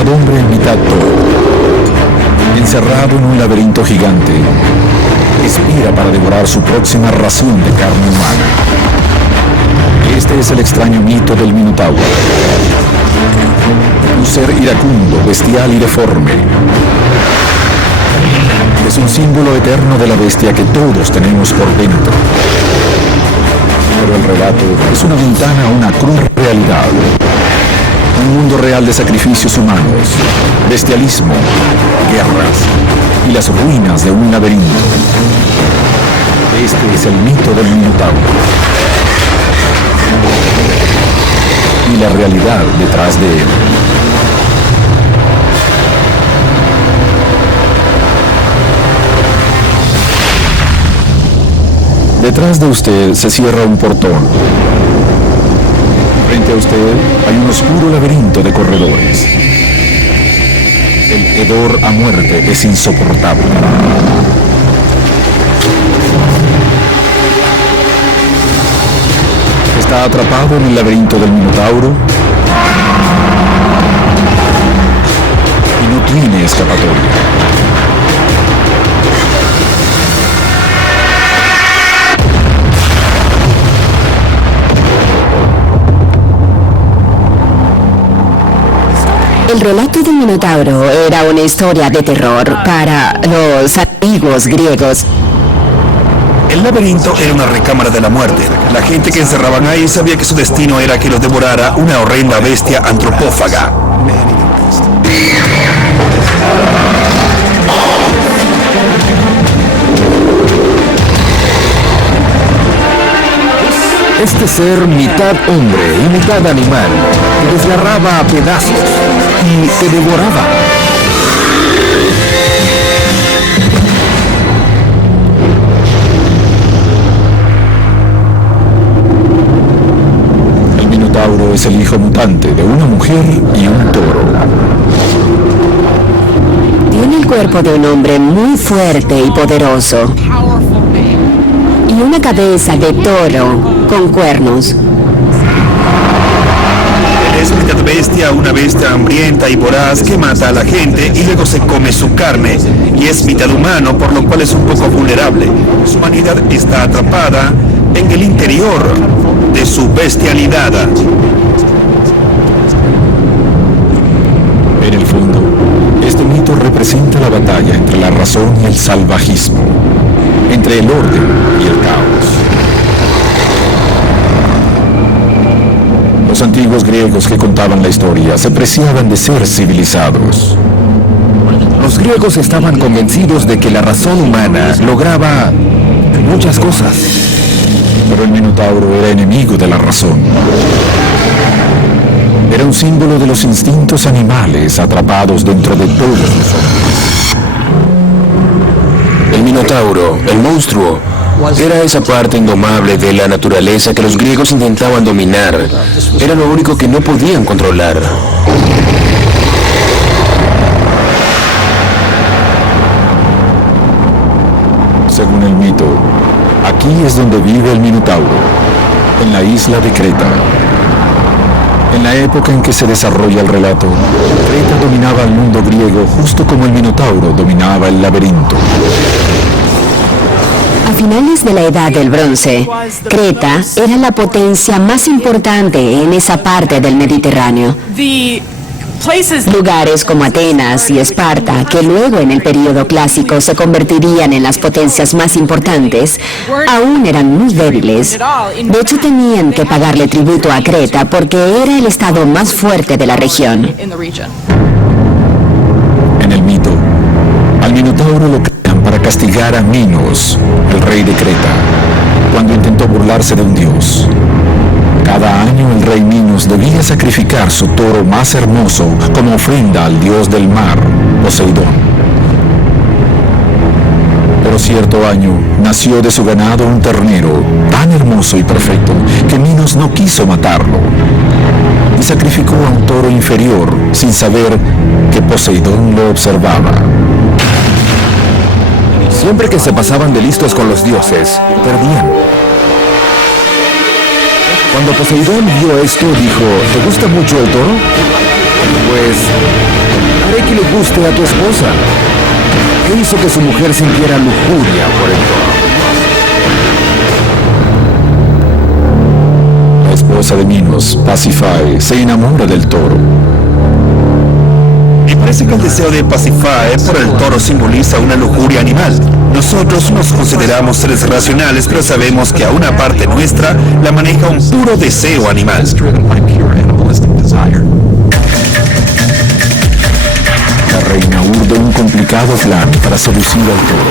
mitad hombre, mitad toro. Encerrado en un laberinto gigante, expira para devorar su próxima ración de carne humana. Este es el extraño mito del Minotauro. Un ser iracundo, bestial y deforme. Es un símbolo eterno de la bestia que todos tenemos por dentro. Pero el relato es una ventana a una cruel realidad. Un mundo real de sacrificios humanos, bestialismo, guerras y las ruinas de un laberinto. Este es el mito del Minotauro. Y la realidad detrás de él. Detrás de usted se cierra un portón. Frente a usted hay un oscuro laberinto de corredores. El hedor a muerte es insoportable. Está atrapado en el laberinto del Minotauro y no tiene escapatoria. El relato del Minotauro era una historia de terror para los antiguos griegos. El laberinto era una recámara de la muerte. La gente que encerraban ahí sabía que su destino era que los devorara una horrenda bestia antropófaga. Este ser mitad hombre y mitad animal te desgarraba a pedazos y te devoraba. El Minotauro es el hijo mutante de una mujer y un toro. Tiene el cuerpo de un hombre muy fuerte y poderoso. Y una cabeza de toro con cuernos. Es mitad bestia, una bestia hambrienta y voraz que mata a la gente y luego se come su carne. Y es mitad humano, por lo cual es un poco vulnerable. Su humanidad está atrapada en el interior de su bestialidad. En el fondo, este mito representa la batalla entre la razón y el salvajismo, entre el orden y el caos. Los antiguos griegos que contaban la historia se preciaban de ser civilizados. Los griegos estaban convencidos de que la razón humana lograba muchas cosas. Pero el Minotauro era enemigo de la razón. Era un símbolo de los instintos animales atrapados dentro de todos los hombres. El Minotauro, el monstruo, era esa parte indomable de la naturaleza que los griegos intentaban dominar. Era lo único que no podían controlar. Según el mito, aquí es donde vive el Minotauro, en la isla de Creta. En la época en que se desarrolla el relato, Creta dominaba el mundo griego justo como el Minotauro dominaba el laberinto. A finales de la Edad del Bronce, Creta era la potencia más importante en esa parte del Mediterráneo. Lugares como Atenas y Esparta, que luego en el período clásico se convertirían en las potencias más importantes, aún eran muy débiles. De hecho, tenían que pagarle tributo a Creta porque era el estado más fuerte de la región. En el mito, al Minotauro lo crean para castigar a Minos, el rey de Creta, cuando intentó burlarse de un dios. Cada año el rey Minos debía sacrificar su toro más hermoso como ofrenda al dios del mar, Poseidón. Pero cierto año nació de su ganado un ternero tan hermoso y perfecto que Minos no quiso matarlo y sacrificó a un toro inferior sin saber que Poseidón lo observaba. Siempre que se pasaban de listos con los dioses, perdían. Cuando Poseidón vio esto, dijo: ¿te gusta mucho el toro? Pues Haré que le guste a tu esposa. ¿Qué hizo que su mujer sintiera lujuria por el toro? La esposa de Minos, Pasífae, se enamora del toro. Y parece que el deseo de Pasífae por el toro simboliza una lujuria animal. Nosotros nos consideramos seres racionales, pero sabemos que a una parte nuestra la maneja un puro deseo animal. La reina urde un complicado plan para seducir al toro.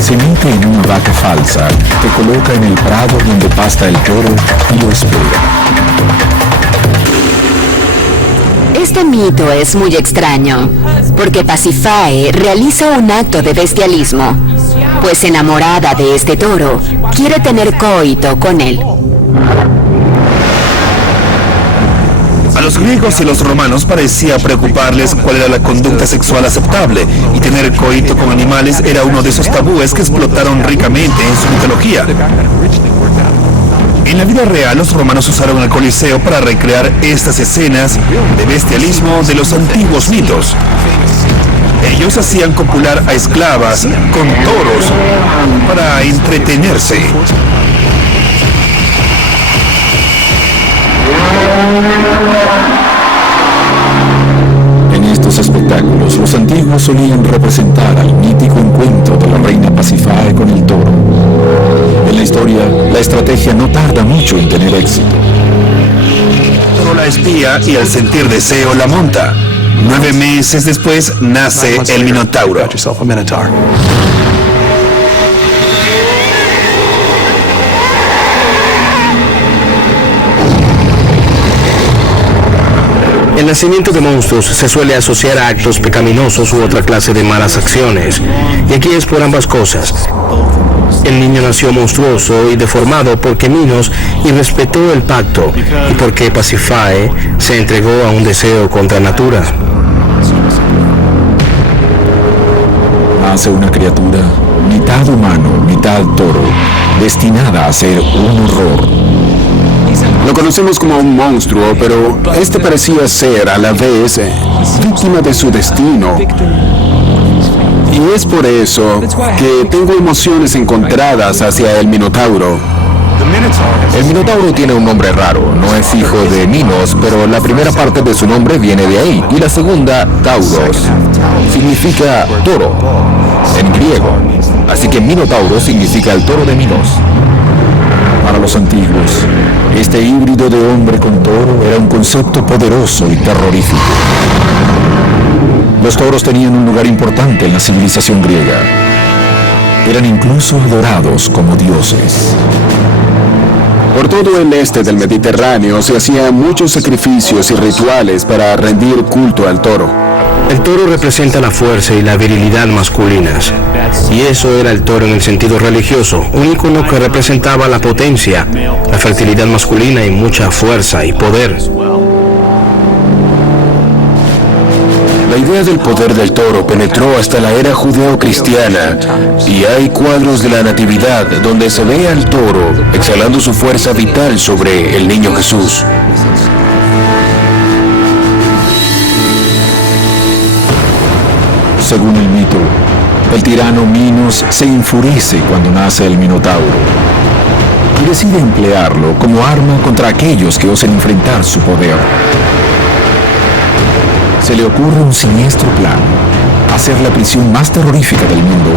Se mete en una vaca falsa que coloca en el prado donde pasta el toro y lo espera. Este mito es muy extraño, porque Pasífae realiza un acto de bestialismo, pues enamorada de este toro, quiere tener coito con él. A los griegos y los romanos parecía preocuparles cuál era la conducta sexual aceptable, y tener coito con animales era uno de esos tabúes que explotaron ricamente en su mitología. En la vida real, los romanos usaron el Coliseo para recrear estas escenas de bestialismo de los antiguos mitos. Ellos hacían copular a esclavas con toros para entretenerse. En estos espectáculos, los antiguos solían representar al mítico encuentro de la reina Pasífae con el toro. En la historia, la estrategia no tarda mucho en tener éxito. Toro la espía y al sentir deseo la monta. 9 meses después nace el Minotauro. El nacimiento de monstruos se suele asociar a actos pecaminosos u otra clase de malas acciones, y aquí es por ambas cosas. El niño nació monstruoso y deformado porque Minos irrespetó el pacto y porque Pasífae se entregó a un deseo contra natura. Nace una criatura, mitad humano, mitad toro, destinada a ser un horror. Lo conocemos como un monstruo, pero este parecía ser a la vez víctima de su destino. Y es por eso que tengo emociones encontradas hacia el Minotauro. El Minotauro tiene un nombre raro, no es hijo de Minos, pero la primera parte de su nombre viene de ahí, y la segunda, Tauros, significa toro, en griego, así que Minotauro significa el toro de Minos. Para los antiguos, este híbrido de hombre con toro era un concepto poderoso y terrorífico. Los toros tenían un lugar importante en la civilización griega. Eran incluso adorados como dioses. Por todo el este del Mediterráneo se hacían muchos sacrificios y rituales para rendir culto al toro. El toro representa la fuerza y la virilidad masculinas, y eso era el toro en el sentido religioso, un ícono que representaba la potencia, la fertilidad masculina y mucha fuerza y poder. La idea del poder del toro penetró hasta la era judeo-cristiana, y hay cuadros de la Natividad donde se ve al toro exhalando su fuerza vital sobre el niño Jesús. Según el mito, el tirano Minos se enfurece cuando nace el Minotauro y decide emplearlo como arma contra aquellos que osen enfrentar su poder. Se le ocurre un siniestro plan: hacer la prisión más terrorífica del mundo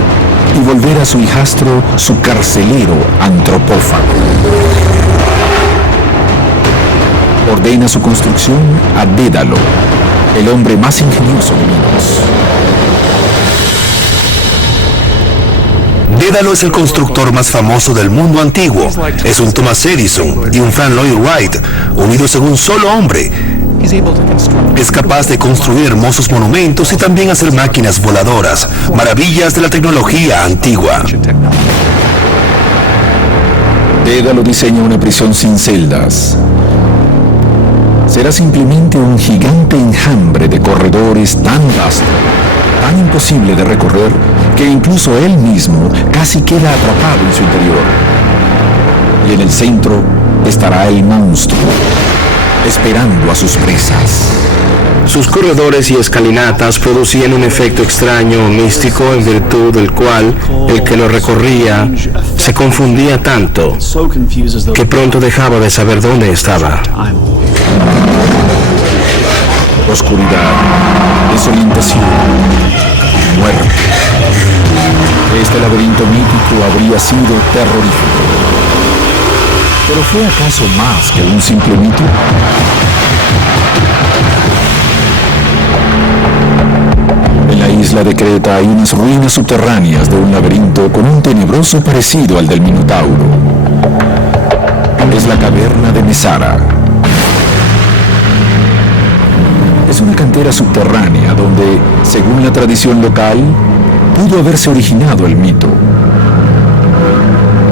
y volver a su hijastro su carcelero antropófago. Ordena su construcción a Dédalo, el hombre más ingenioso de Minos. Dédalo es el constructor más famoso del mundo antiguo. Es un Thomas Edison y un Frank Lloyd Wright, unidos en un solo hombre. Es capaz de construir hermosos monumentos y también hacer máquinas voladoras, maravillas de la tecnología antigua. Dédalo diseña una prisión sin celdas. Será simplemente un gigante enjambre de corredores tan vasto, tan imposible de recorrer, que incluso él mismo casi queda atrapado en su interior. Y en el centro estará el monstruo, esperando a sus presas. Sus corredores y escalinatas producían un efecto extraño o místico en virtud del cual el que lo recorría se confundía tanto que pronto dejaba de saber dónde estaba. Oscuridad, desorientación, muerte. Este laberinto mítico habría sido terrorífico. ¿Pero fue acaso más que un simple mito? En la isla de Creta hay unas ruinas subterráneas de un laberinto con un tenebroso parecido al del Minotauro. Es la caverna de Mesara. Es una cantera subterránea donde, según la tradición local, pudo haberse originado el mito.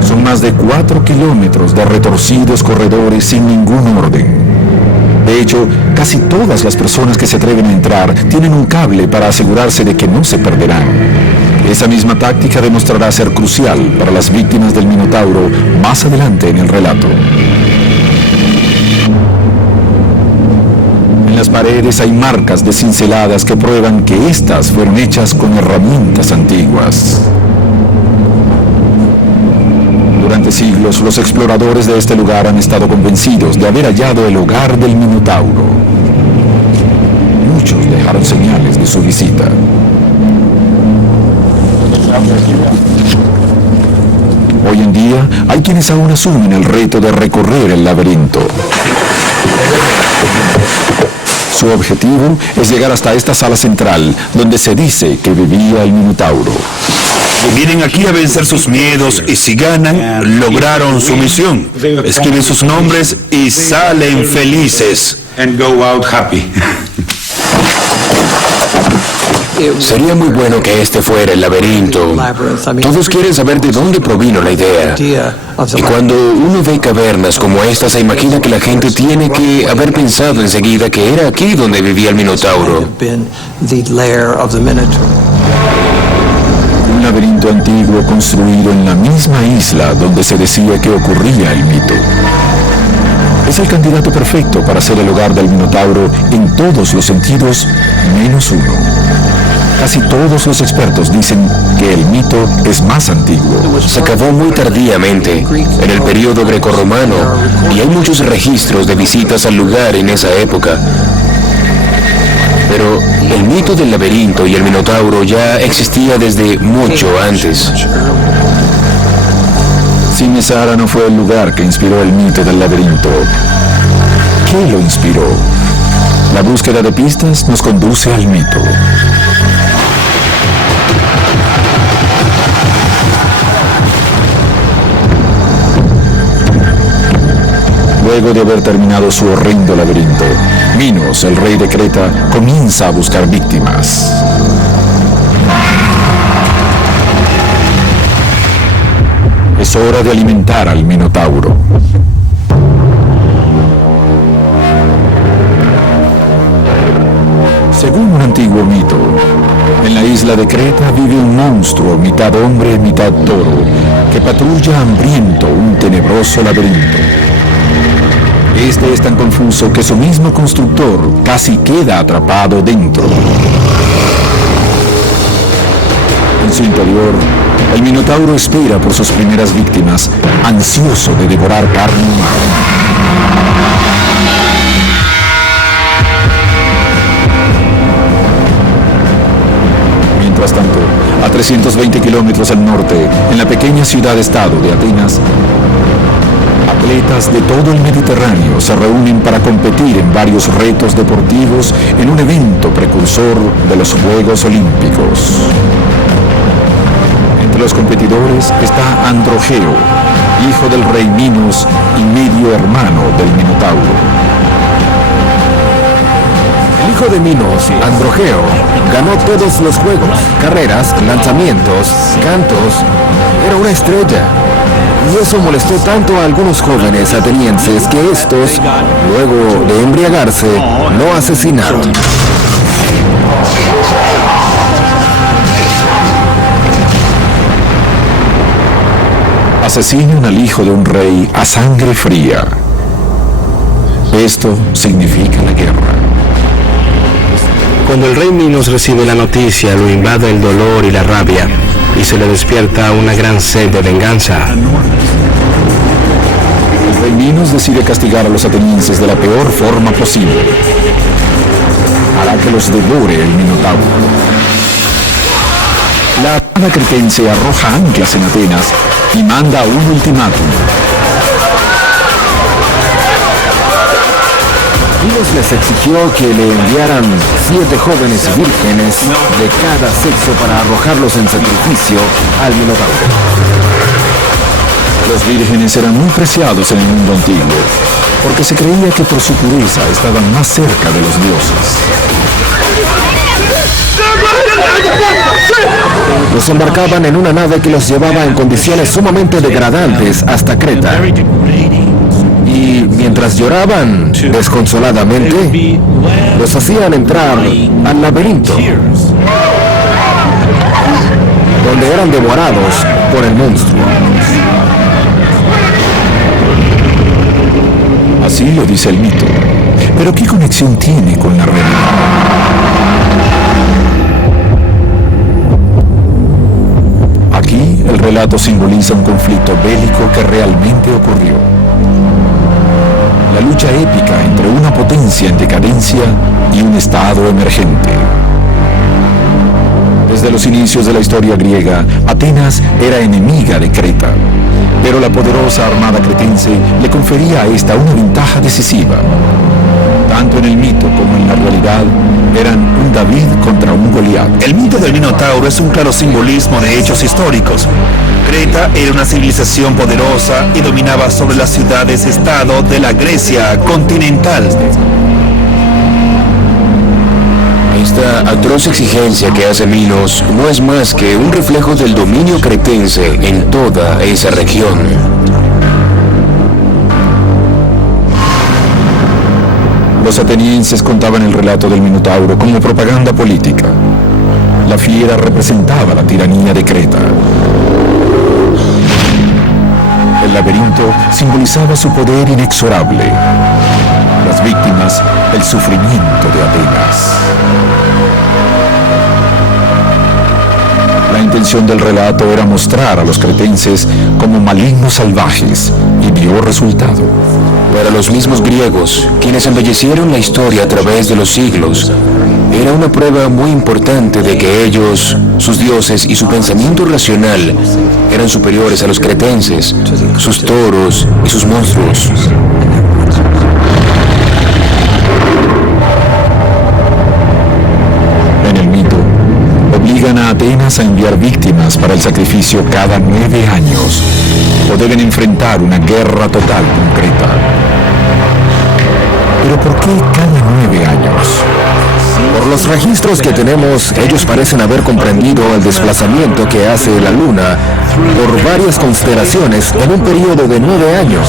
Son más de 4 kilómetros de retorcidos corredores sin ningún orden. De hecho, casi todas las personas que se atreven a entrar tienen un cable para asegurarse de que no se perderán. Esa misma táctica demostrará ser crucial para las víctimas del Minotauro más adelante en el relato. En las paredes hay marcas de cinceladas que prueban que éstas fueron hechas con herramientas antiguas. Durante siglos, los exploradores de este lugar han estado convencidos de haber hallado el hogar del Minotauro. Muchos dejaron señales de su visita. Hoy en día, hay quienes aún asumen el reto de recorrer el laberinto. Su objetivo es llegar hasta esta sala central, donde se dice que vivía el Minotauro. Vienen aquí a vencer sus miedos y si ganan, lograron su misión. Escriben sus nombres y salen felices. And go out happy. Sería muy bueno que este fuera el laberinto. Todos quieren saber de dónde provino la idea. Y cuando uno ve cavernas como esta, se imagina que la gente tiene que haber pensado enseguida que era aquí donde vivía el Minotauro. Un laberinto antiguo construido en la misma isla donde se decía que ocurría el mito. Es el candidato perfecto para ser el hogar del Minotauro en todos los sentidos, menos uno. Casi todos los expertos dicen que el mito es más antiguo. Se cavó muy tardíamente, en el período grecorromano, y hay muchos registros de visitas al lugar en esa época. Pero el mito del laberinto y el Minotauro ya existía desde mucho antes. Si Mesara no fue el lugar que inspiró el mito del laberinto, ¿qué lo inspiró? La búsqueda de pistas nos conduce al mito. Luego de haber terminado su horrendo laberinto, Minos, el rey de Creta, comienza a buscar víctimas. Es hora de alimentar al Minotauro. Según un antiguo mito, en la isla de Creta vive un monstruo, mitad hombre, mitad toro, que patrulla hambriento un tenebroso laberinto. Este es tan confuso que su mismo constructor casi queda atrapado dentro. En su interior, el Minotauro espera por sus primeras víctimas, ansioso de devorar carne humana. Mientras tanto, a 320 kilómetros al norte, en la pequeña ciudad-estado de Atenas, atletas de todo el Mediterráneo se reúnen para competir en varios retos deportivos en un evento precursor de los Juegos Olímpicos. Entre los competidores está Androgeo, hijo del rey Minos y medio hermano del Minotauro. El hijo de Minos, Androgeo, ganó todos los juegos, carreras, lanzamientos, cantos. Era una estrella. Y eso molestó tanto a algunos jóvenes atenienses que estos, luego de embriagarse, lo asesinaron. Asesinan al hijo de un rey a sangre fría. Esto significa la guerra. Cuando el rey Minos recibe la noticia, lo invade el dolor y la rabia, y se le despierta una gran sed de venganza. El rey Minos decide castigar a los atenienses de la peor forma posible. Hará que los devore el Minotauro. La armada cretense arroja anclas en Atenas y manda un ultimátum. Minos les exigió que le enviaran 7 jóvenes vírgenes de cada sexo para arrojarlos en sacrificio al Minotauro. Los vírgenes eran muy preciados en el mundo antiguo, porque se creía que por su pureza estaban más cerca de los dioses. Los embarcaban en una nave que los llevaba en condiciones sumamente degradantes hasta Creta. Y mientras lloraban desconsoladamente, los hacían entrar al laberinto, donde eran devorados por el monstruo. Así lo dice el mito. Pero ¿qué conexión tiene con la realidad? Aquí el relato simboliza un conflicto bélico que realmente ocurrió. La lucha épica entre una potencia en decadencia y un estado emergente. Desde los inicios de la historia griega, Atenas era enemiga de Creta, pero la poderosa armada cretense le confería a esta una ventaja decisiva. Tanto en el mito como en la realidad, eran un David contra un Goliat. El mito del Minotauro es un claro simbolismo de hechos históricos. Creta era una civilización poderosa y dominaba sobre las ciudades-estado de la Grecia continental. Esta atroz exigencia que hace Minos no es más que un reflejo del dominio cretense en toda esa región. Los atenienses contaban el relato del Minotauro como propaganda política. La fiera representaba la tiranía de Creta. El laberinto simbolizaba su poder inexorable. Las víctimas, el sufrimiento de Atenas. La intención del relato era mostrar a los cretenses como malignos salvajes, y dio resultado. Para los mismos griegos, quienes embellecieron la historia a través de los siglos, era una prueba muy importante de que ellos, sus dioses y su pensamiento racional eran superiores a los cretenses, sus toros y sus monstruos. En el mito, obligan a Atenas a enviar víctimas para el sacrificio cada 9 años, o deben enfrentar una guerra total con Creta. ¿Pero por qué cada 9 años? Por los registros que tenemos, ellos parecen haber comprendido el desplazamiento que hace la Luna por varias constelaciones en un periodo de 9 años.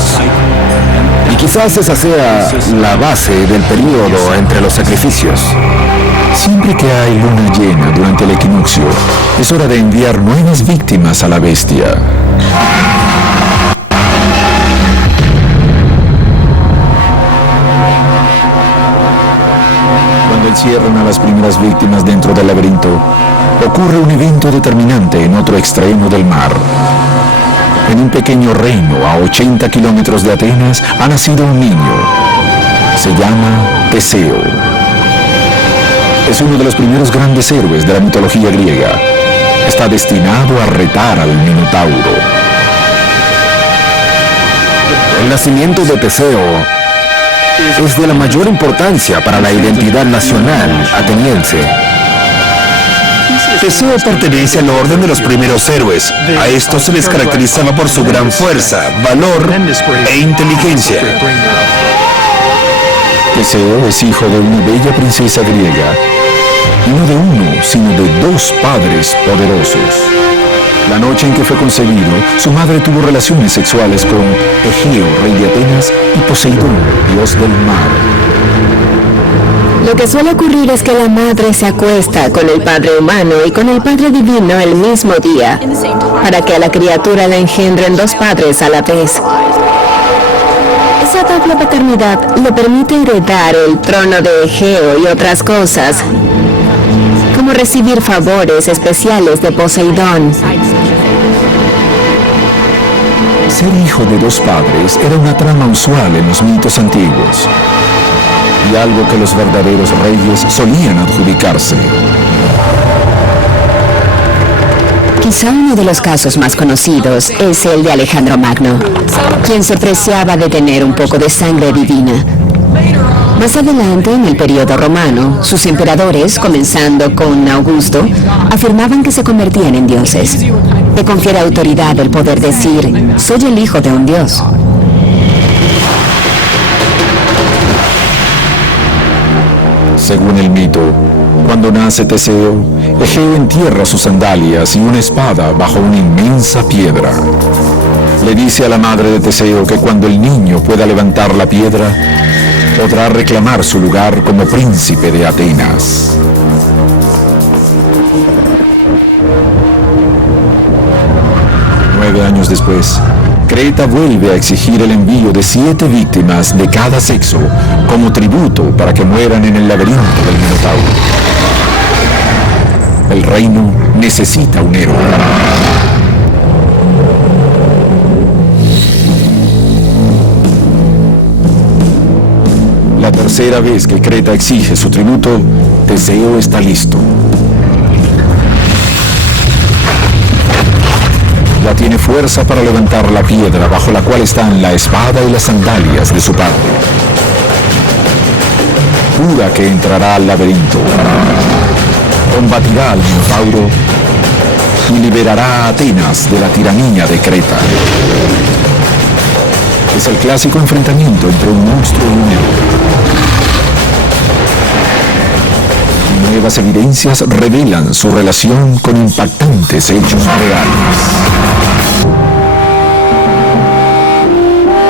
Y quizás esa sea la base del periodo entre los sacrificios. Siempre que hay luna llena durante el equinoccio, es hora de enviar nuevas víctimas a la bestia. Cuando encierran a las primeras víctimas dentro del laberinto, ocurre un evento determinante en otro extremo del mar. En un pequeño reino a 80 kilómetros de Atenas ha nacido un niño. Se llama Teseo. Es uno de los primeros grandes héroes de la mitología griega. Está destinado a retar al Minotauro. El nacimiento de Teseo es de la mayor importancia para la identidad nacional ateniense. Teseo pertenece al orden de los primeros héroes. A estos se les caracterizaba por su gran fuerza, valor e inteligencia. Teseo es hijo de una bella princesa griega, y no de uno, sino de 2 padres poderosos. La noche en que fue concebido, su madre tuvo relaciones sexuales con Egeo, rey de Atenas, y Poseidón, dios del mar. Lo que suele ocurrir es que la madre se acuesta con el padre humano y con el padre divino el mismo día, para que a la criatura la engendren 2 padres a la vez. Esa doble paternidad le permite heredar el trono de Egeo y otras cosas, como recibir favores especiales de Poseidón. Ser hijo de dos padres era una trama usual en los mitos antiguos y algo que los verdaderos reyes solían adjudicarse. Quizá uno de los casos más conocidos es el de Alejandro Magno, quien se preciaba de tener un poco de sangre divina. Más adelante, en el periodo romano, sus emperadores, comenzando con Augusto, afirmaban que se convertían en dioses. Le confiere autoridad el poder decir, soy el hijo de un dios. Según el mito, cuando nace Teseo, Egeo entierra sus sandalias y una espada bajo una inmensa piedra. Le dice a la madre de Teseo que cuando el niño pueda levantar la piedra, podrá reclamar su lugar como príncipe de Atenas. Nueve años después, Creta vuelve a exigir el envío de 7 víctimas de cada sexo como tributo para que mueran en el laberinto del Minotauro. El reino necesita un héroe. La tercera vez que Creta exige su tributo, Teseo está listo. Ya tiene fuerza para levantar la piedra bajo la cual están la espada y las sandalias de su padre. Jura que entrará al laberinto, combatirá al Minotauro y liberará a Atenas de la tiranía de Creta. Es el clásico enfrentamiento entre un monstruo y un héroe. Nuevas evidencias revelan su relación con impactantes hechos reales.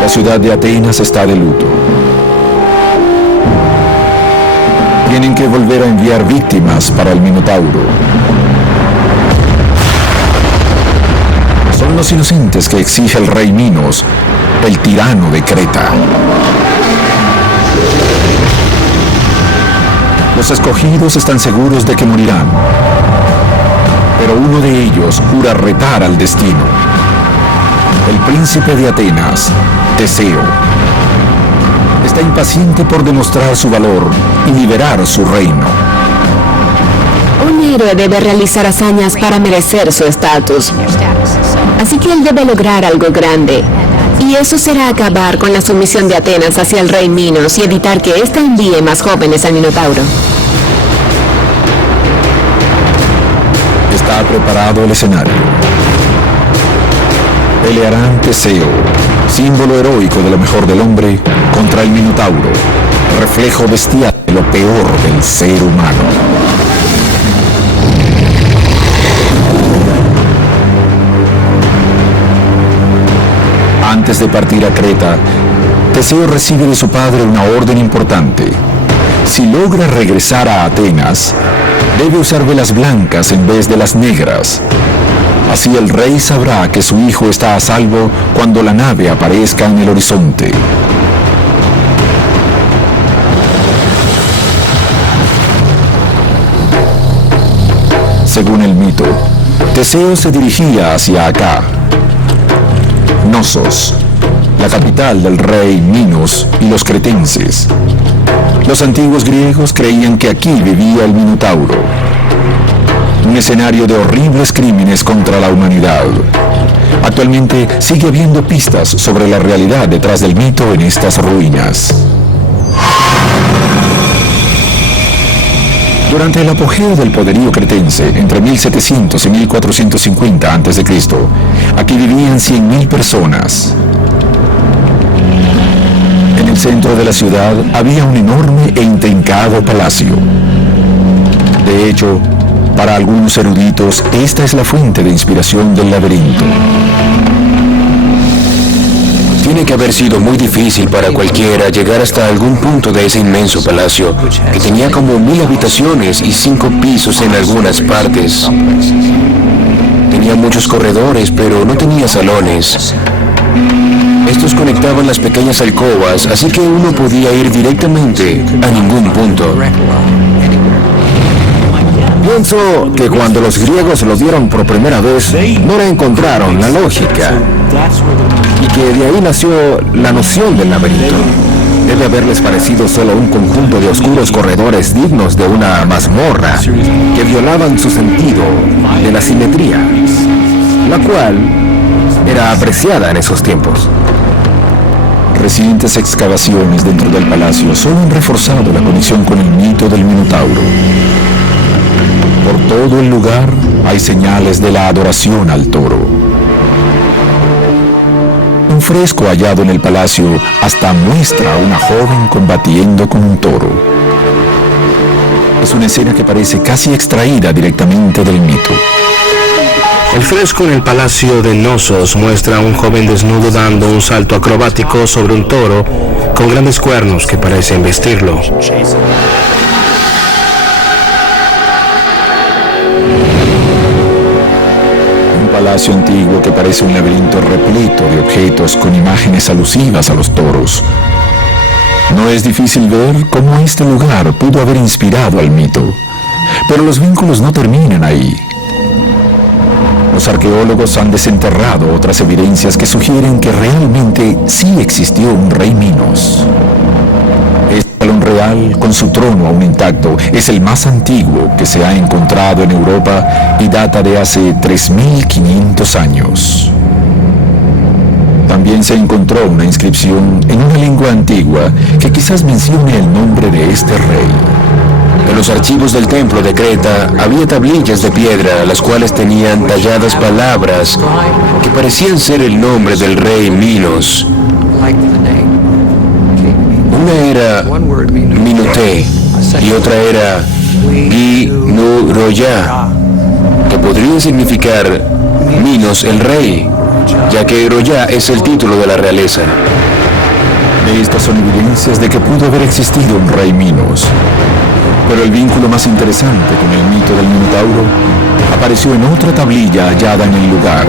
La ciudad de Atenas está de luto. Tienen que volver a enviar víctimas para el Minotauro. Son los inocentes que exige el rey Minos, el tirano de Creta. Los escogidos están seguros de que morirán, pero uno de ellos jura retar al destino. El príncipe de Atenas, Teseo, está impaciente por demostrar su valor y liberar su reino. Un héroe debe realizar hazañas para merecer su estatus. Así que él debe lograr algo grande. Y eso será acabar con la sumisión de Atenas hacia el rey Minos y evitar que éste envíe más jóvenes al Minotauro. Está preparado el escenario. Pelearán Teseo, símbolo heroico de lo mejor del hombre, contra el Minotauro, reflejo bestial de lo peor del ser humano. Antes de partir a Creta, Teseo recibe de su padre una orden importante. Si logra regresar a Atenas, debe usar velas blancas en vez de las negras. Así el rey sabrá que su hijo está a salvo cuando la nave aparezca en el horizonte. Según el mito, Teseo se dirigía hacia acá, Knossos, la capital del rey Minos y los cretenses. Los antiguos griegos creían que aquí vivía el Minotauro, un escenario de horribles crímenes contra la humanidad. Actualmente sigue habiendo pistas sobre la realidad detrás del mito en estas ruinas. Durante el apogeo del poderío cretense, entre 1700 y 1450 a.C., aquí vivían 100.000 personas. En el centro de la ciudad había un enorme e intrincado palacio. De hecho, para algunos eruditos, esta es la fuente de inspiración del laberinto. Tiene que haber sido muy difícil para cualquiera llegar hasta algún punto de ese inmenso palacio, que tenía como 1000 habitaciones y 5 pisos en algunas partes. Tenía muchos corredores, pero no tenía salones. Estos conectaban las pequeñas alcobas, así que uno podía ir directamente a ningún punto. Pienso que cuando los griegos lo vieron por primera vez, no le encontraron la lógica, y que de ahí nació la noción del laberinto. Debe haberles parecido solo un conjunto de oscuros corredores dignos de una mazmorra que violaban su sentido de la simetría, la cual era apreciada en esos tiempos. Recientes excavaciones dentro del palacio solo han reforzado la conexión con el mito del Minotauro. Por todo el lugar hay señales de la adoración al toro. Un fresco hallado en el palacio hasta muestra a una joven combatiendo con un toro. Es una escena que parece casi extraída directamente del mito. El fresco en el palacio de Knossos muestra a un joven desnudo dando un salto acrobático sobre un toro con grandes cuernos que parecen vestirlo. Un palacio antiguo que parece un laberinto repleto de objetos con imágenes alusivas a los toros. No es difícil ver cómo este lugar pudo haber inspirado al mito, pero los vínculos no terminan ahí. Los arqueólogos han desenterrado otras evidencias que sugieren que realmente sí existió un rey Minos. Este salón real, con su trono aún intacto, es el más antiguo que se ha encontrado en Europa y data de hace 3.500 años. También se encontró una inscripción en una lengua antigua que quizás mencione el nombre de este rey. En los archivos del templo de Creta había tablillas de piedra, las cuales tenían talladas palabras que parecían ser el nombre del rey Minos. Una era Minuté y otra era Gi-nu-roya, que podría significar Minos el rey, ya que Roya es el título de la realeza. Estas son evidencias de que pudo haber existido un rey Minos. Pero el vínculo más interesante con el mito del Minotauro apareció en otra tablilla hallada en el lugar.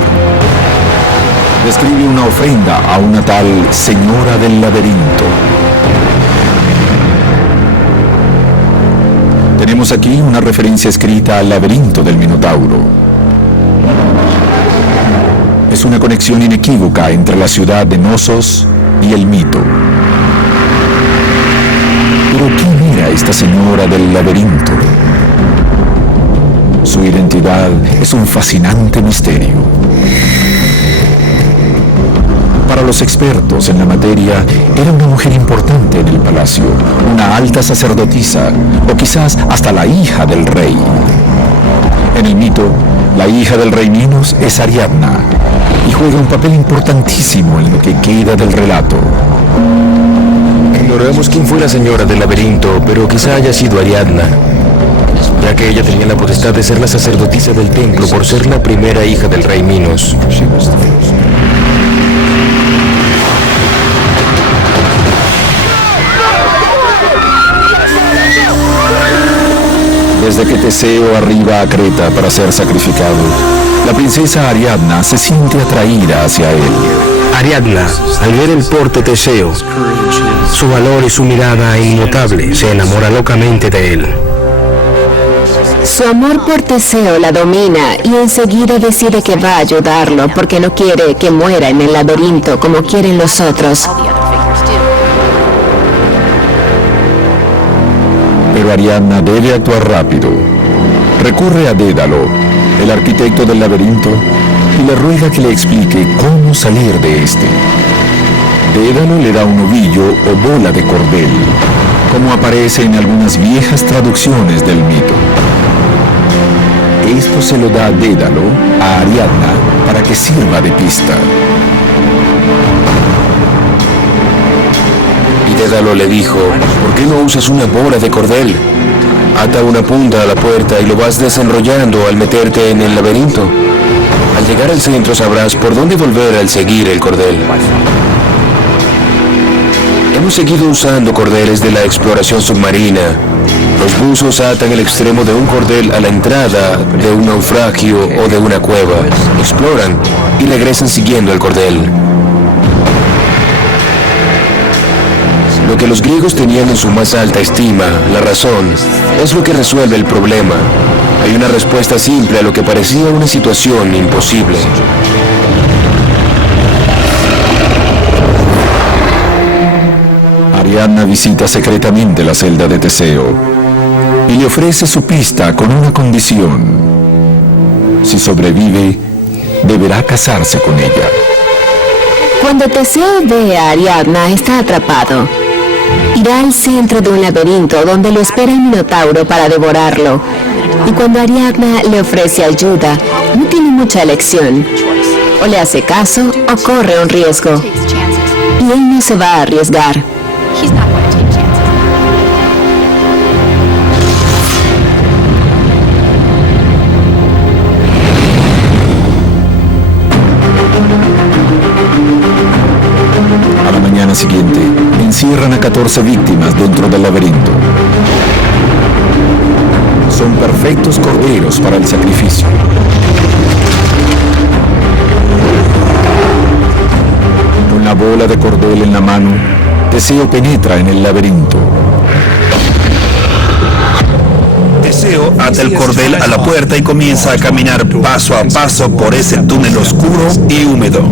Describe una ofrenda a una tal Señora del Laberinto. Tenemos aquí una referencia escrita al laberinto del Minotauro. Es una conexión inequívoca entre la ciudad de Knossos y el mito. Pero ¿quién era esta Señora del Laberinto? Su identidad es un fascinante misterio. Para los expertos en la materia, era una mujer importante en el palacio, una alta sacerdotisa, o quizás hasta la hija del rey. En el mito, la hija del rey Minos es Ariadna, y juega un papel importantísimo en lo que queda del relato. Ignoramos quién fue la Señora del Laberinto, pero quizá haya sido Ariadna, ya que ella tenía la potestad de ser la sacerdotisa del templo por ser la primera hija del rey Minos. Desde que Teseo arriba a Creta para ser sacrificado, la princesa Ariadna se siente atraída hacia él. Ariadna, al ver el porte Teseo, su valor y su mirada inmutable, se enamora locamente de él. Su amor por Teseo la domina y enseguida decide que va a ayudarlo porque no quiere que muera en el laberinto como quieren los otros. Pero Ariadna debe actuar rápido. Recurre a Dédalo, el arquitecto del laberinto, y le ruega que le explique cómo salir de este. Dédalo le da un ovillo o bola de cordel, como aparece en algunas viejas traducciones del mito. Esto se lo da Dédalo a Ariadna para que sirva de pista. Y Dédalo le dijo, ¿por qué no usas una bola de cordel? Ata una punta a la puerta y lo vas desenrollando al meterte en el laberinto. Al llegar al centro sabrás por dónde volver al seguir el cordel. Hemos seguido usando cordeles de la exploración submarina. Los buzos atan el extremo de un cordel a la entrada de un naufragio o de una cueva, exploran y regresan siguiendo el cordel. Lo que los griegos tenían en su más alta estima, la razón, es lo que resuelve el problema. Hay una respuesta simple a lo que parecía una situación imposible. Ariadna visita secretamente la celda de Teseo y le ofrece su pista con una condición. Si sobrevive, deberá casarse con ella. Cuando Teseo ve a Ariadna, está atrapado. Irá al centro de un laberinto donde lo espera el Minotauro para devorarlo. Y cuando Ariadna le ofrece ayuda, no tiene mucha elección. O le hace caso o corre un riesgo. Y él no se va a arriesgar. A la mañana siguiente, encierran a 14 víctimas dentro del laberinto. Son perfectos corderos para el sacrificio. Con la bola de cordel en la mano, Teseo penetra en el laberinto. Teseo ata el cordel a la puerta y comienza a caminar paso a paso por ese túnel oscuro y húmedo.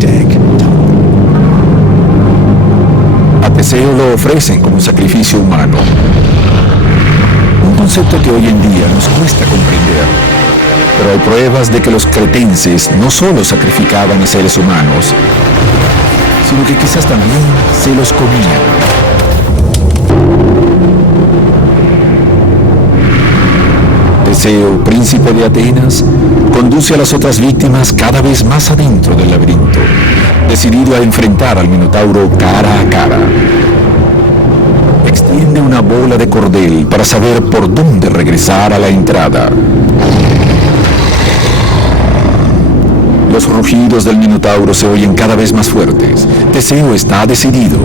A Teseo lo ofrecen como sacrificio humano. Un concepto que hoy en día nos cuesta comprender. Pero hay pruebas de que los cretenses no solo sacrificaban a seres humanos, sino que quizás también se los comían. Teseo, príncipe de Atenas, conduce a las otras víctimas cada vez más adentro del laberinto, decidido a enfrentar al Minotauro cara a cara. Extiende una bola de cordel para saber por dónde regresar a la entrada. Los rugidos del Minotauro se oyen cada vez más fuertes. Teseo está decidido,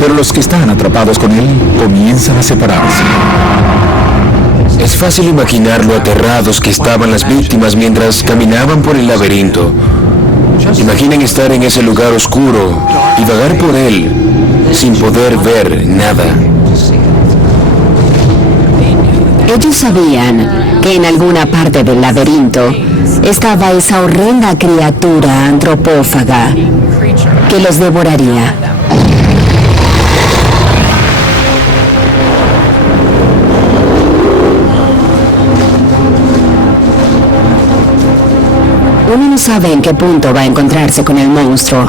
pero los que están atrapados con él comienzan a separarse. Es fácil imaginar lo aterrados que estaban las víctimas mientras caminaban por el laberinto. Imaginen estar en ese lugar oscuro y vagar por él sin poder ver nada. Ellos sabían que en alguna parte del laberinto estaba esa horrenda criatura antropófaga que los devoraría. Uno no sabe en qué punto va a encontrarse con el monstruo.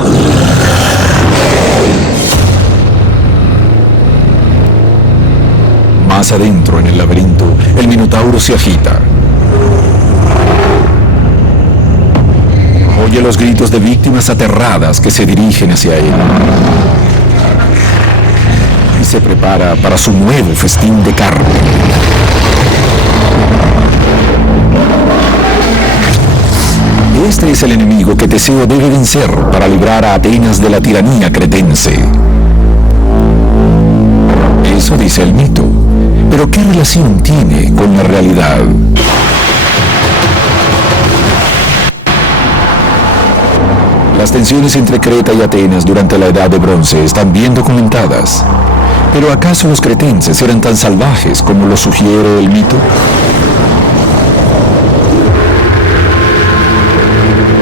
Más adentro en el laberinto, el Minotauro se agita. Oye los gritos de víctimas aterradas que se dirigen hacia él. Y se prepara para su nuevo festín de carne. Este es el enemigo que Teseo debe vencer para librar a Atenas de la tiranía cretense. Eso dice el mito. Pero ¿qué relación tiene con la realidad? Las tensiones entre Creta y Atenas durante la Edad de Bronce están bien documentadas. ¿Pero acaso los cretenses eran tan salvajes como lo sugiere el mito?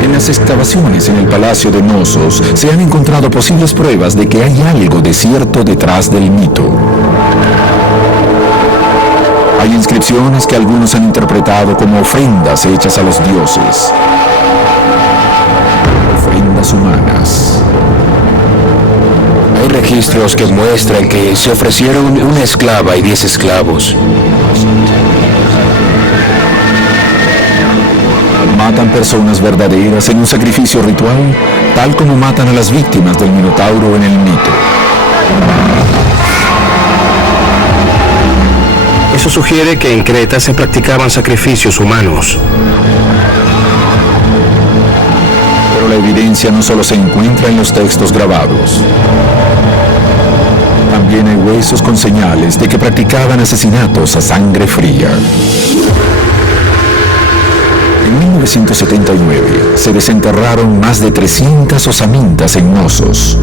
En las excavaciones en el Palacio de Nosos se han encontrado posibles pruebas de que hay algo de cierto detrás del mito. Hay inscripciones que algunos han interpretado como ofrendas hechas a los dioses. Ofrendas humanas. Hay registros que muestran que se ofrecieron una esclava y 10 esclavos. Matan personas verdaderas en un sacrificio ritual, tal como matan a las víctimas del Minotauro en el mito. Eso sugiere que en Creta se practicaban sacrificios humanos. Pero la evidencia no solo se encuentra en los textos grabados. También hay huesos con señales de que practicaban asesinatos a sangre fría. En 1979 se desenterraron más de 300 osamentas en Nosos.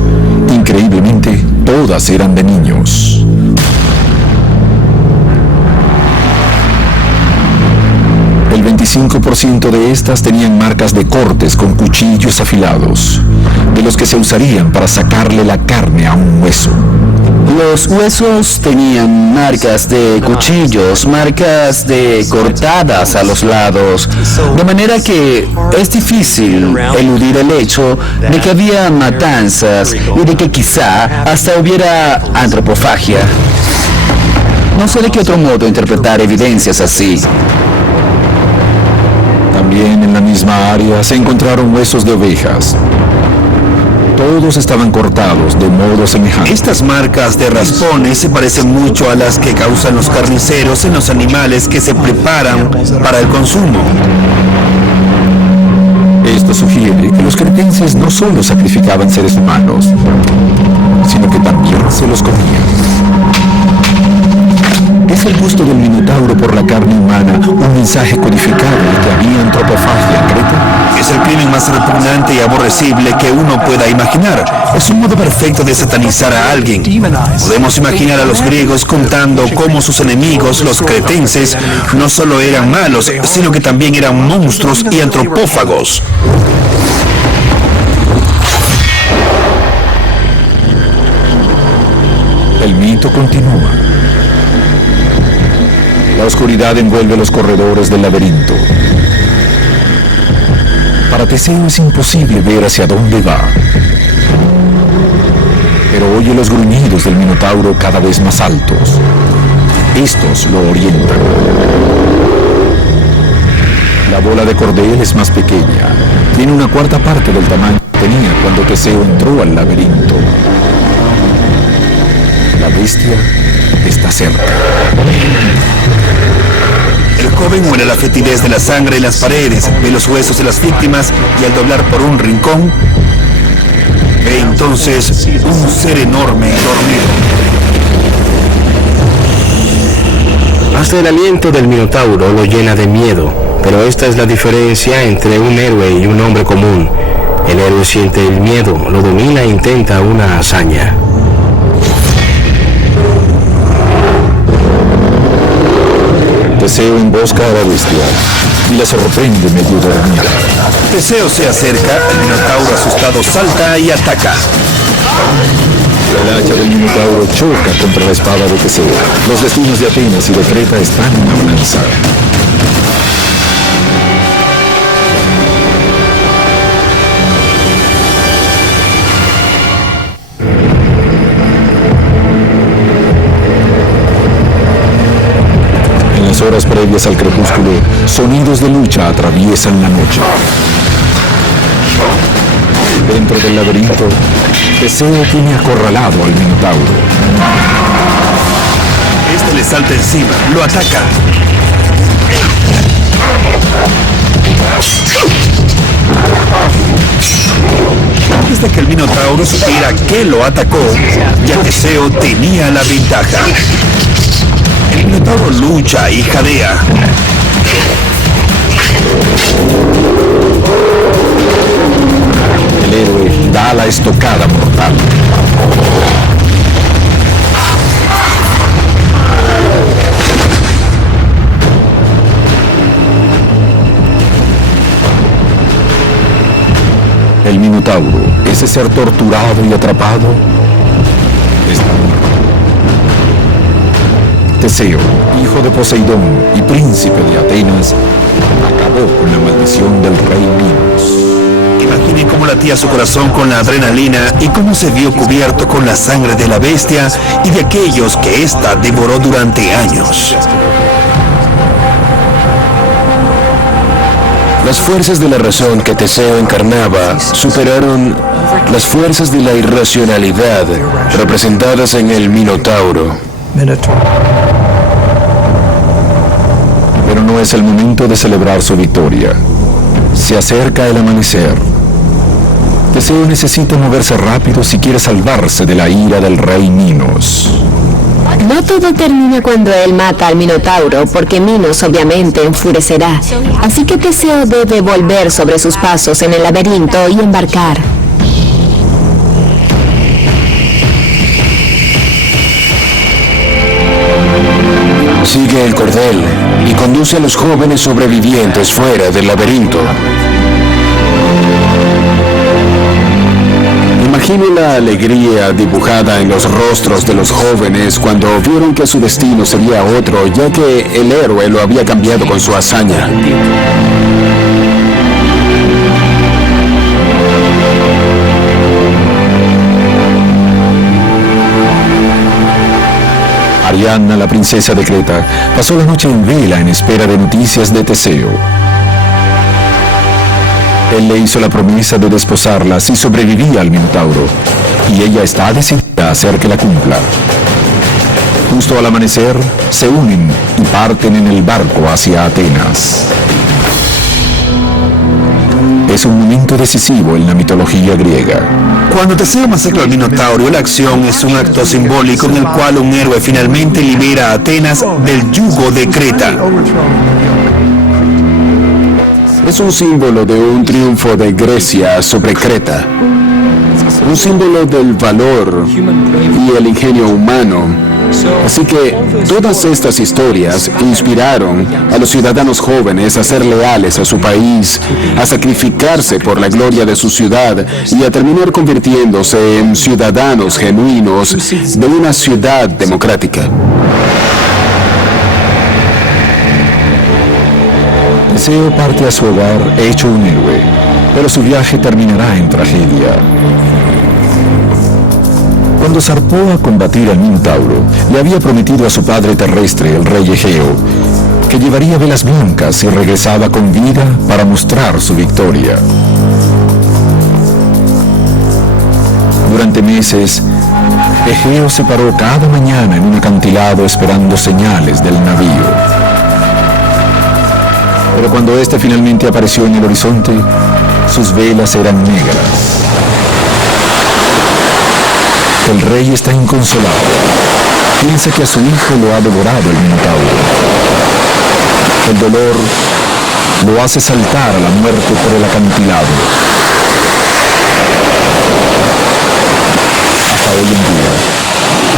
Increíblemente, todas eran de niños. 95% de estas tenían marcas de cortes con cuchillos afilados, de los que se usarían para sacarle la carne a un hueso. Los huesos tenían marcas de cuchillos, marcas de cortadas a los lados, de manera que es difícil eludir el hecho de que había matanzas y de que quizá hasta hubiera antropofagia. No sé de qué otro modo interpretar evidencias así. También en la misma área se encontraron huesos de ovejas. Todos estaban cortados de modo semejante. Estas marcas de raspones se parecen mucho a las que causan los carniceros en los animales que se preparan para el consumo. Esto sugiere que los cretenses no solo sacrificaban seres humanos, sino que también se los comían. ¿Es el gusto del Minotauro por la carne humana un mensaje codificado de que había antropofagia en Creta? Es el crimen más repugnante y aborrecible que uno pueda imaginar. Es un modo perfecto de satanizar a alguien. Podemos imaginar a los griegos contando cómo sus enemigos, los cretenses, no solo eran malos, sino que también eran monstruos y antropófagos. El mito continúa. La oscuridad envuelve los corredores del laberinto. Para Teseo es imposible ver hacia dónde va. Pero oye los gruñidos del Minotauro cada vez más altos. Estos lo orientan. La bola de cordel es más pequeña. Tiene una cuarta parte del tamaño que tenía cuando Teseo entró al laberinto. La bestia está cerca. El joven huele la fetidez de la sangre en las paredes, ve los huesos de las víctimas y al doblar por un rincón, ve entonces un ser enorme dormido. Hasta el aliento del Minotauro lo llena de miedo, pero esta es la diferencia entre un héroe y un hombre común. El héroe siente el miedo, lo domina e intenta una hazaña. Teseo embosca a la bestia y la sorprende medio dormida. Teseo se acerca, el Minotauro asustado salta y ataca. El hacha del Minotauro choca contra la espada de Teseo. Los destinos de Atenas y de Creta están en la balanza. En las horas previas al crepúsculo, sonidos de lucha atraviesan la noche. Dentro del laberinto, Teseo tiene acorralado al Minotauro. Este le salta encima, lo ataca. Antes de que el Minotauro supiera que lo atacó, ya Teseo tenía la ventaja. El Minotauro lucha y jadea. El héroe da la estocada mortal. El Minotauro, ese ser torturado y atrapado, está muerto. Teseo, hijo de Poseidón y príncipe de Atenas, acabó con la maldición del rey Minos. Imagine cómo latía su corazón con la adrenalina y cómo se vio cubierto con la sangre de la bestia y de aquellos que ésta devoró durante años. Las fuerzas de la razón que Teseo encarnaba superaron las fuerzas de la irracionalidad representadas en el Minotauro. Pero no es el momento de celebrar su victoria. Se acerca el amanecer. Teseo necesita moverse rápido si quiere salvarse de la ira del rey Minos. No todo termina cuando él mata al Minotauro, porque Minos obviamente enfurecerá. Así que Teseo debe volver sobre sus pasos en el laberinto y embarcar. Sigue el cordel y conduce a los jóvenes sobrevivientes fuera del laberinto. Imagine la alegría dibujada en los rostros de los jóvenes cuando vieron que su destino sería otro, ya que el héroe lo había cambiado con su hazaña. Ariadna, la princesa de Creta, pasó la noche en vela en espera de noticias de Teseo. Él le hizo la promesa de desposarla si sobrevivía al Minotauro, y ella está decidida a hacer que la cumpla. Justo al amanecer, se unen y parten en el barco hacia Atenas. Es un momento decisivo en la mitología griega. Cuando Teseo masacra al Minotauro, la acción es un acto simbólico en el cual un héroe finalmente libera a Atenas del yugo de Creta. Es un símbolo de un triunfo de Grecia sobre Creta. Un símbolo del valor y el ingenio humano. Así que todas estas historias inspiraron a los ciudadanos jóvenes a ser leales a su país, a sacrificarse por la gloria de su ciudad y a terminar convirtiéndose en ciudadanos genuinos de una ciudad democrática. Teseo parte a su hogar hecho un héroe, pero su viaje terminará en tragedia. Cuando zarpó a combatir al Minotauro, le había prometido a su padre terrestre, el rey Egeo, que llevaría velas blancas y regresaba con vida para mostrar su victoria. Durante meses, Egeo se paró cada mañana en un acantilado esperando señales del navío. Pero cuando éste finalmente apareció en el horizonte, sus velas eran negras. El rey está inconsolable. Piensa que a su hijo lo ha devorado el Minotauro. El dolor lo hace saltar a la muerte por el acantilado. Hasta hoy en día,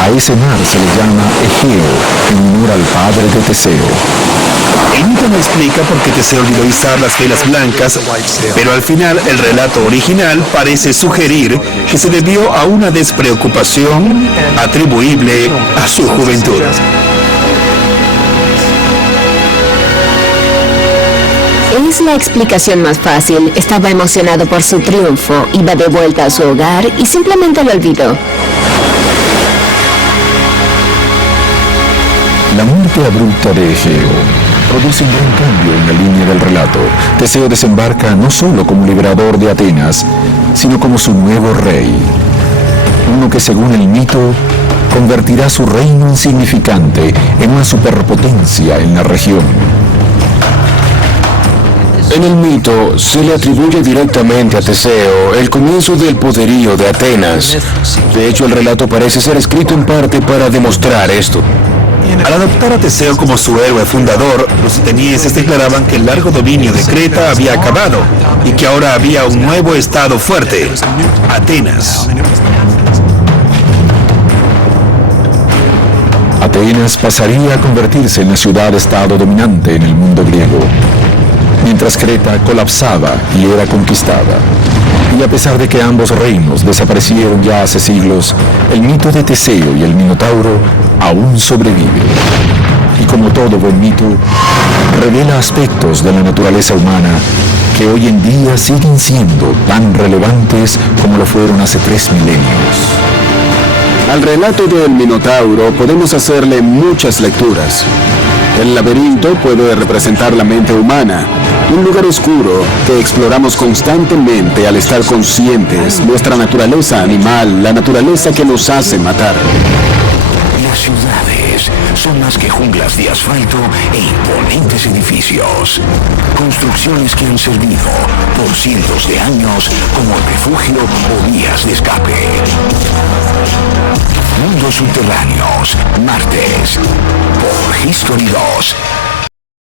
a ese mar se le llama Egeo, en honor al padre de Teseo. El mito no explica por qué Teseo olvidó izar las velas blancas, pero al final el relato original parece sugerir que se debió a una despreocupación atribuible a su juventud. Es la explicación más fácil. Estaba emocionado por su triunfo, iba de vuelta a su hogar y simplemente lo olvidó. La muerte abrupta de Egeo produce un gran cambio en la línea del relato. Teseo desembarca no solo como liberador de Atenas, sino como su nuevo rey. Uno que, según el mito, convertirá su reino insignificante en una superpotencia en la región. En el mito se le atribuye directamente a Teseo el comienzo del poderío de Atenas. De hecho, el relato parece ser escrito en parte para demostrar esto. Al adoptar a Teseo como su héroe fundador, los atenienses declaraban que el largo dominio de Creta había acabado y que ahora había un nuevo estado fuerte, Atenas. Atenas pasaría a convertirse en la ciudad-estado dominante en el mundo griego, mientras Creta colapsaba y era conquistada. Y a pesar de que ambos reinos desaparecieron ya hace siglos, el mito de Teseo y el Minotauro aún sobrevive. Y como todo buen mito, revela aspectos de la naturaleza humana que hoy en día siguen siendo tan relevantes como lo fueron hace 3 milenios. Al relato del Minotauro podemos hacerle muchas lecturas. El laberinto puede representar la mente humana, un lugar oscuro que exploramos constantemente al estar conscientes, nuestra naturaleza animal, la naturaleza que nos hace matar. Las ciudades son más que junglas de asfalto e imponentes edificios. Construcciones que han servido por cientos de años como refugio o vías de escape. Mundos subterráneos, martes, por History 2.